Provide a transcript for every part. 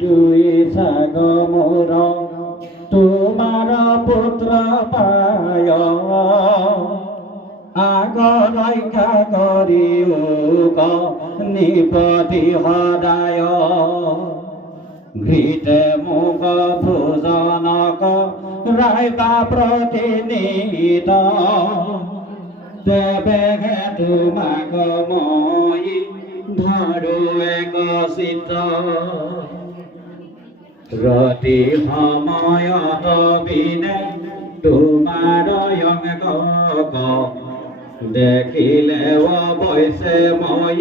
দুই সাগ মোর তোমার পুত্র পায় আগ রক্ষা করিও নিপতি সদায় ঘৃতে মুখ ভোজনক রাইবা প্ৰতিনিত তেবে তোমাক মই ধৰো এক চিত ৰতি সময়ত বিনে তোমাৰ অংগ দেখিলে অৱশ্যে মই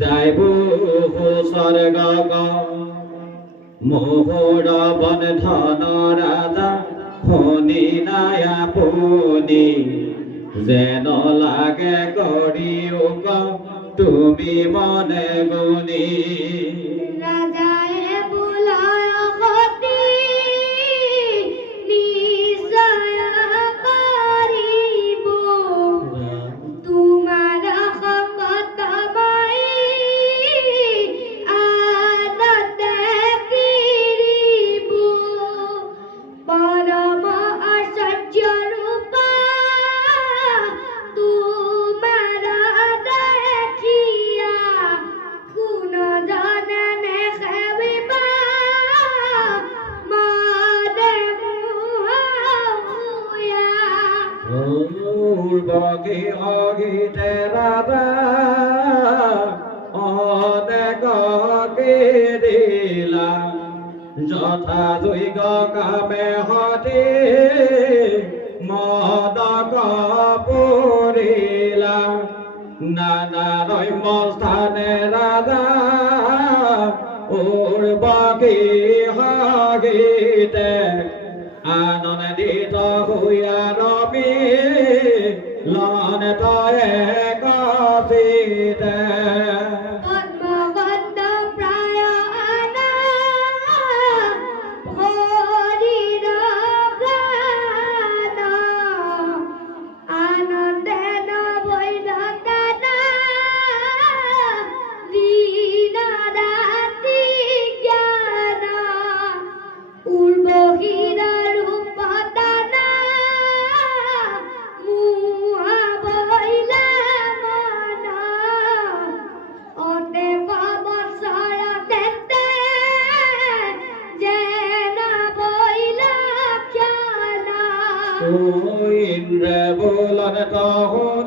যাইবো স্বৰ্গ মোহৰ বন্ধন ৰাজা শুনি নাই আপুনি যেন লাগে কৰিওক তুমি মনে গুণী বগি অগিতে ৰাধা অনেক দিলা যথা যোগ্য কামে হতি মদক পৰিলা নানা ৰম্য স্থানে ৰাধা বগি অগিতে আনন্দিত হৈয়া ৰবি লন তয়ে কপিতে ইন্দ্র বলন কহো